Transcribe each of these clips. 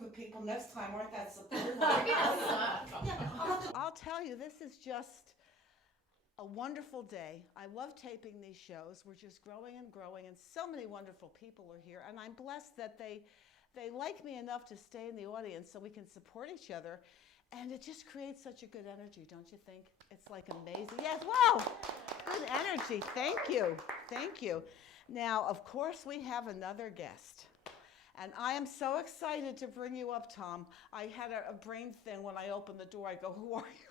of the people next time aren't that supportive. I'll tell you, this is just a wonderful day. I love taping these shows. We're just growing and growing, and so many wonderful people are here. And I'm blessed that they like me enough to stay in the audience so we can support each other. And it just creates such a good energy, don't you think? It's like amazing. Yes, wow, good energy. Thank you. Thank you. Now, of course, we have another guest. And I am so excited to bring you up, Tom. I had a brain thing when I opened the door. I go, who are you?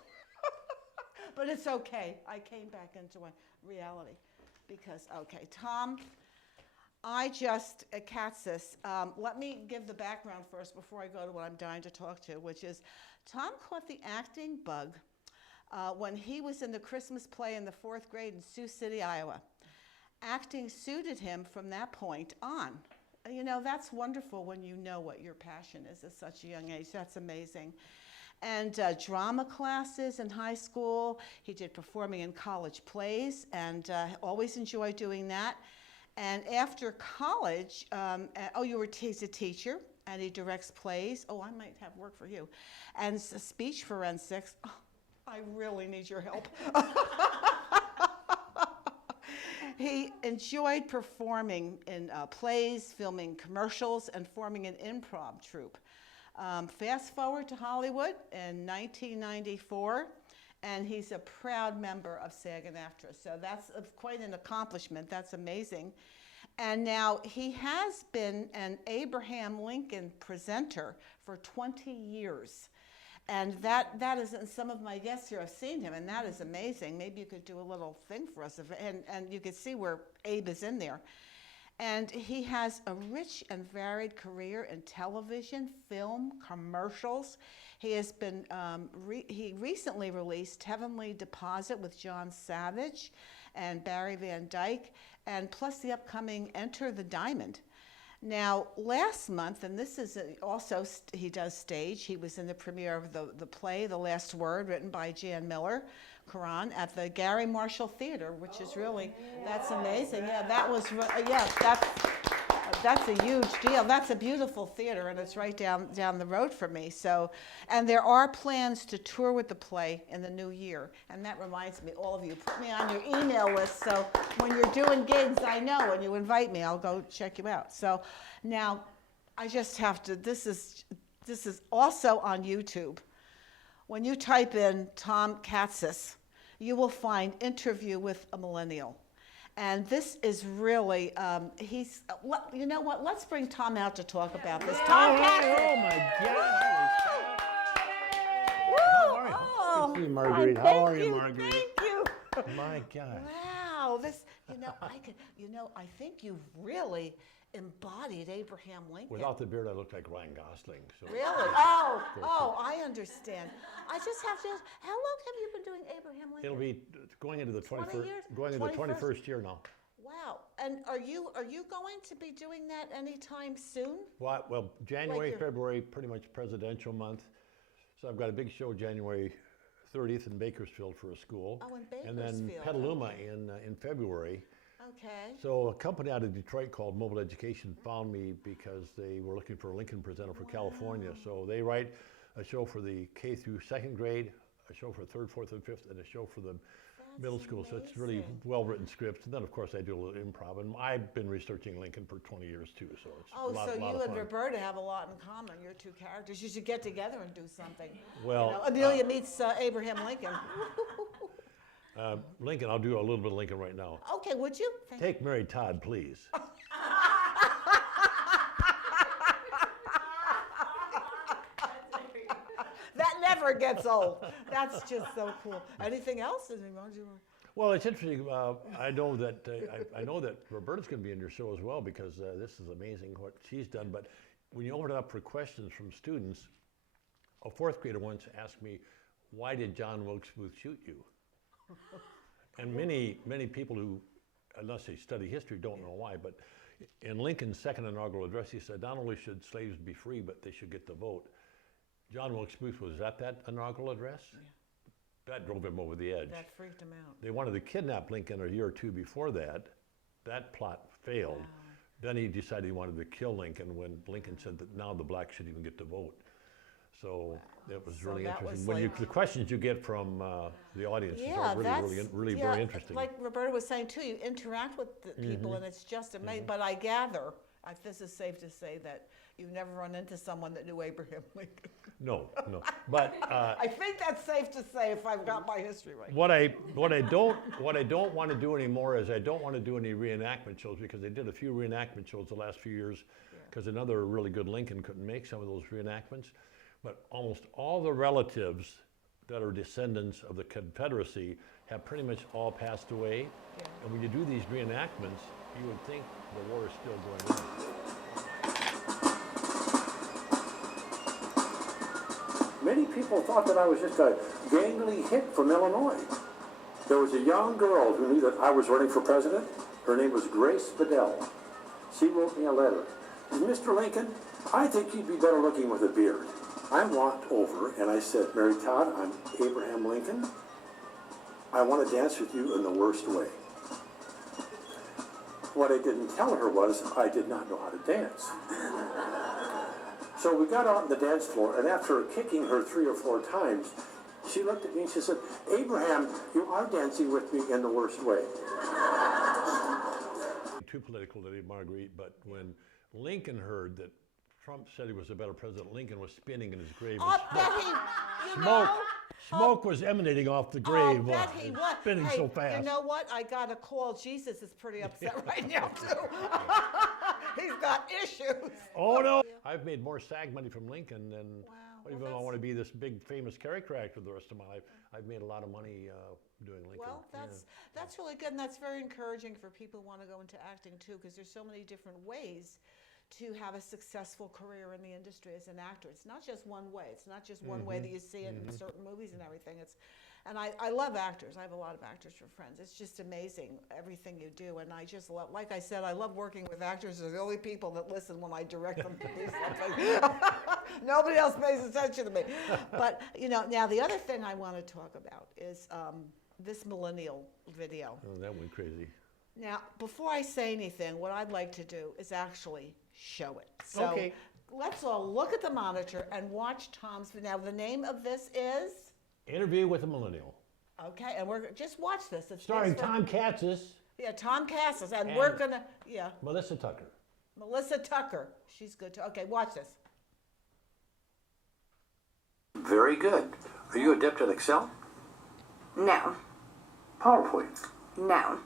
But it's okay. I came back into reality because, okay, Tom, Katsis, let me give the background first before I go to what I'm dying to talk to, which is Tom caught the acting bug when he was in the Christmas play in the 4th grade in Sioux City, Iowa. Acting suited him from that point on. You know, that's wonderful when you know what your passion is at such a young age. That's amazing. And drama classes in high school. He did performing in college plays and always enjoyed doing that. And after college, he's a teacher and he directs plays. Oh, I might have work for you. And speech forensics. Oh, I really need your help. He enjoyed performing in plays, filming commercials, and forming an improv troupe. Fast forward to Hollywood in 1994, and he's a proud member of SAG-AFTRA. So that's quite an accomplishment. That's amazing. And now he has been an Abraham Lincoln presenter for 20 years. And that is, and some of my guests here have seen him, and that is amazing. Maybe you could do a little thing for us, and you could see where Abe is in there. And he has a rich and varied career in television, film, commercials. He has been, he recently released Heavenly Deposit with John Savage and Barry Van Dyke, and plus the upcoming Enter the Diamond. Now, last month, and this is also, he does stage, he was in the premiere of the play, The Last Word, written by Jan Miller, Quran, at the Gary Marshall Theater, which is really, that's amazing. Yeah, that was, that's a huge deal. That's a beautiful theater, and it's right down the road from me. So, and there are plans to tour with the play in the new year. And that reminds me, all of you, put me on your email list. So when you're doing gigs, I know when you invite me, I'll go check you out. So now, I just have to. This is also on YouTube. When you type in Tom Katsis, you will find Interview with a Millennial. And this is really, you know what, let's bring Tom out to talk about this. Tom Katsis. Oh my God. How are you? Oh, Good to see you, Marguerite. How are you, Marguerite? Thank you. My God. Wow, this, I think you've really embodied Abraham Lincoln. Without the beard, I look like Ryan Gosling. So. Really? Oh, I understand. I just have to ask, how long have you been doing Abraham Lincoln? It'll be going into the 20 years? 21st, going into the 21st year now. Wow. And are you going to be doing that anytime soon? Well, January, February, pretty much presidential month. So I've got a big show January 30th in Bakersfield for a school. Oh, in Bakersfield. And then Petaluma in February. Okay. So a company out of Detroit called Mobile Education found me because they were looking for a Lincoln presenter for California. So they write a show for the K through 2nd grade, a show for 3rd, 4th, and 5th, and a show for the middle school. Amazing. So it's really well-written scripts. And then, of course, I do a little improv. And I've been researching Lincoln for 20 years, too. So it's a lot of fun. So you and Roberta have a lot in common, your two characters. You should get together and do something. Well, Amelia meets Abraham Lincoln. Lincoln, I'll do a little bit of Lincoln right now. Okay, would you? Take Mary Todd, please. That never gets old. That's just so cool. Anything else? Well, it's interesting. I know that Roberta's going to be in your show as well because this is amazing what she's done. But when you open it up for questions from students, a 4th grader once asked me, "Why did John Wilkes Booth shoot you?" And many people who, unless they study history, don't know why. But in Lincoln's 2nd inaugural address, he said, not only should slaves be free, but they should get the vote. John Wilkes Booth was at that inaugural address. Yeah. That drove him over the edge. That freaked him out. They wanted to kidnap Lincoln a year or two before that. That plot failed. Wow. Then he decided he wanted to kill Lincoln when Lincoln said that now the blacks should even get to vote. So it was So really that interesting. was When like- the questions you get from the audience is Yeah, really, that's really yeah, very interesting. Like Roberta was saying too, you interact with the people, and it's just amazing. But I gather, if this is safe to say, that you've never run into someone that knew Abraham Lincoln. No. But I think that's safe to say if I've got my history right. what I don't want to do anymore is I don't want to do any reenactment shows, because they did a few reenactment shows the last few years, because another really good Lincoln couldn't make some of those reenactments. But almost all the relatives that are descendants of the Confederacy have pretty much all passed away. Yeah. And when you do these reenactments, you would think the war is still going on. Many people thought that I was just a gangly hick from Illinois. There was a young girl who knew that I was running for president. Her name was Grace Bedell. She wrote me a letter. Mr. Lincoln, I think you'd be better looking with a beard. I walked over and I said, Mary Todd, I'm Abraham Lincoln. I want to dance with you in the worst way. What I didn't tell her was I did not know how to dance. So we got out on the dance floor, and after kicking her 3 or 4 times, she looked at me and she said, Abraham, you are dancing with me in the worst way. Too political today, Marguerite, but when Lincoln heard that Trump said he was a better president, Lincoln was spinning in his grave. Oh, and Betty, you smoke, know, smoke was emanating off the grave, oh, Betty, what? spinning Hey, so fast. You know what? I got a call. Jesus is pretty upset right now too. He's got issues. Oh no! I've made more SAG money from Lincoln than Wow, even well, though I want to be this big famous character actor the rest of my life. I've made a lot of money doing Lincoln. Well, that's really good, and that's very encouraging for people who want to go into acting too, because there's so many different ways to have a successful career in the industry as an actor. It's not just one way. It's not just one way that you see it in certain movies and everything. And I love actors. I have a lot of actors for friends. It's just amazing everything you do, and I just love, like I said, I love working with actors. They're the only people that listen when I direct them to do something. Nobody else pays attention to me. But now the other thing I want to talk about is this Millennial video. Oh, that went crazy. Now, before I say anything, what I'd like to do is actually show it. So Okay. let's all look at the monitor and watch Tom's. Now, the name of this is, Interview with a Millennial, okay, and we're just watch this. It's starring it's for- Tom Katsis, Yeah, Tom Katsis, and And- we're gonna, Melissa Tucker. Melissa Tucker. She's good too. Okay, watch this. Very good. Are you adept at Excel? No. PowerPoint? No.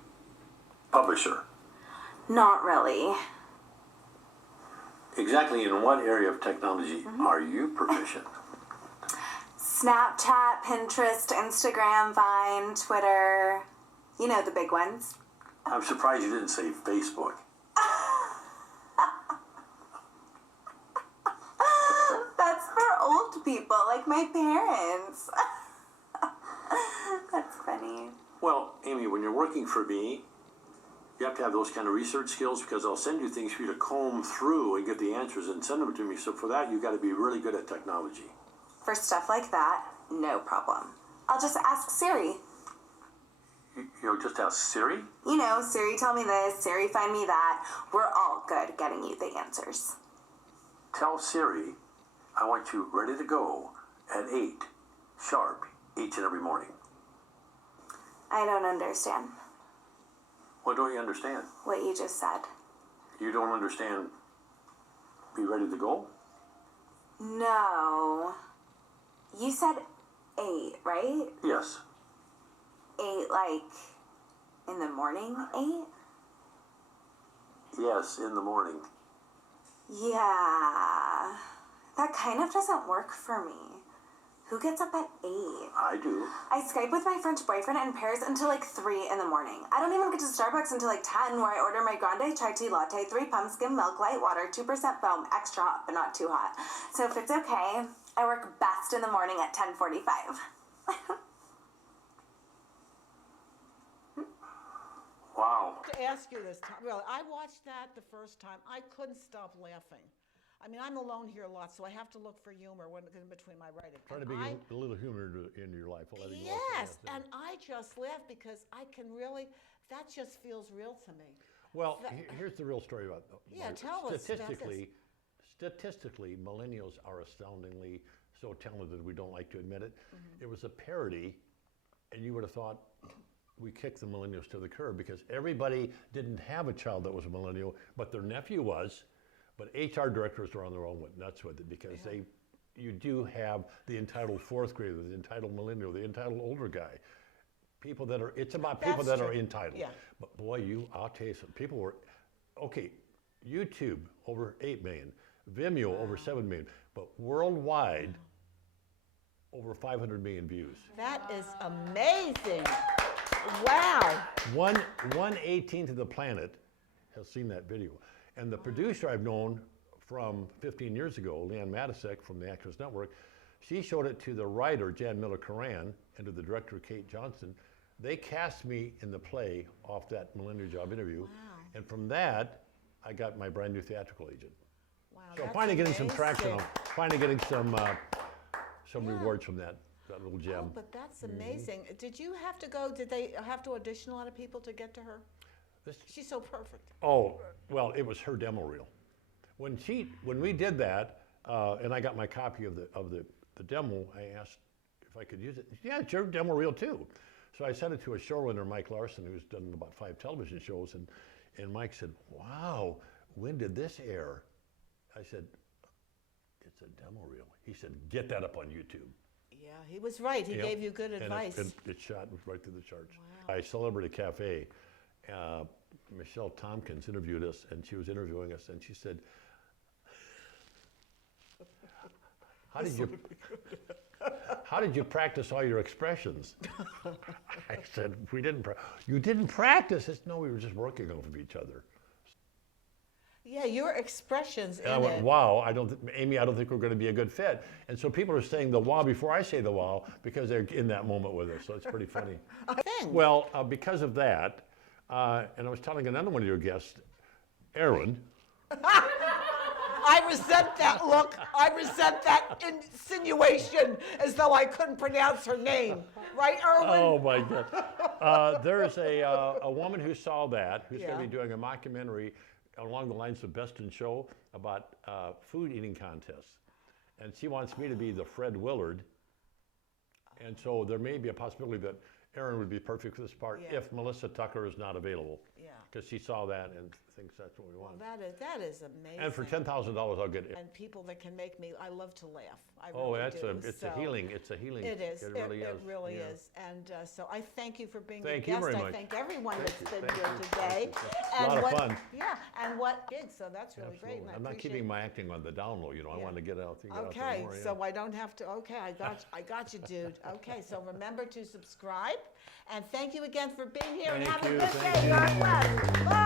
Publisher? Not really. Exactly in what area of technology are you proficient? Snapchat, Pinterest, Instagram, Vine, Twitter. You know the big ones. I'm surprised you didn't say Facebook. That's for old people, like my parents. That's funny. Well, Amy, when you're working for me, you have to have those kind of research skills, because I'll send you things for you to comb through and get the answers and send them to me. So for that, you've got to be really good at technology. For stuff like that, no problem. I'll just ask Siri. Just ask Siri? You know, Siri tell me this, Siri find me that. We're all good at getting you the answers. Tell Siri I want you ready to go at 8 sharp each and every morning. I don't understand What don't you understand? what you just said. You don't understand be ready to go? No. You said 8, right? Yes. 8 like in the morning 8? Yes, in the morning. Yeah. That kind of doesn't work for me. Who gets up at 8? I do. I Skype with my French boyfriend in Paris until like 3 in the morning. I don't even get to Starbucks until like 10, where I order my grande chai tea latte, 3 pumps, skim milk, light water, 2% foam, extra hot, but not too hot. So if it's okay, I work best in the morning at 10:45. Wow. To ask you this time, really, I watched that the first time. I couldn't stop laughing. I mean, I'm alone here a lot, so I have to look for humor in between my writing. Try to be a little humor in your life. I'll let you go off Yes, the and I just laugh because I can really, that just feels real to me. Well, here's the real story about Yeah, tell us about this. Statistically, millennials are astoundingly so talented we don't like to admit it. Mm-hmm. It was a parody, and you would have thought we kicked the millennials to the curb because everybody didn't have a child that was a millennial, but their nephew was. But HR directors were on their own, went nuts with it because you do have the entitled fourth grader, the entitled millennial, the entitled older guy. People that are, it's about people That's that are true. entitled. Yeah. But boy, I'll tell you something, people were, okay, YouTube over 8 million, Vimeo over 7 million, but worldwide, over 500 million views. That is amazing. Wow. 1/18 of the planet has seen that video. And the producer I've known from 15 years ago, Leanne Matisek from the Actors Network, she showed it to the writer, Jan Miller-Coran, and to the director, Kate Johnson. They cast me in the play off that Millennial Job interview. Wow. And from that, I got my brand new theatrical agent. Wow. So that's finally getting some traction, amazing. finally getting some rewards from that little gem. Oh, but that's amazing. Did you have to go, did they have to audition a lot of people to get to her? She's so perfect. Oh, well, it was her demo reel. When we did that, and I got my copy of the demo, I asked if I could use it. Yeah, it's your demo reel too. So I sent it to a showrunner, Mike Larson, who's done about 5 television shows, and Mike said, "Wow, when did this air?" I said, "It's a demo reel." He said, "Get that up on YouTube." Yeah, he was right. He Yep. gave you good And advice. it shot right through the charts. Wow. I Celebrity Cafe. Michelle Tompkins interviewed us, and she was interviewing us, and she said, "How did you practice all your expressions?" I said, "We didn't. You didn't practice?" It's no, we were just working off of each other. Yeah, your expressions And I in went, it. "Wow, Amy, I don't think we're going to be a good fit." And so people are saying the wow before I say the wow because they're in that moment with us. So it's pretty funny. Thing. Well, because of that, and I was telling another one of your guests, Erin. I resent that look. I resent that insinuation as though I couldn't pronounce her name. Right, Erwin? Oh my God. There's a woman who saw that, who's going to be doing a mockumentary along the lines of Best in Show about food eating contests. And she wants me to be the Fred Willard. And so there may be a possibility that Erin would be perfect for this part if Melissa Tucker is not available. Yeah. Because she saw that and thinks that's what we Well, want. that is amazing. And for $10,000, I'll get it. And people that can make me, I love to laugh. I Oh, really it's do. it's So a healing. It's a healing. It is. It really is. It really Yeah. is. And so I thank you for being Thank a you guest. very I much. thank everyone that's been Thank here you. today. It's a And lot of fun. Yeah, and what did, so that's really great. Absolutely. And I I'm not appreciate keeping my acting on the down low. I want to get out there. Okay, more, so I don't have to, okay, I got you, dude. Okay, so remember to subscribe, and thank you again for being here, and Thank have a you, good thank day. you. God bless. Bye.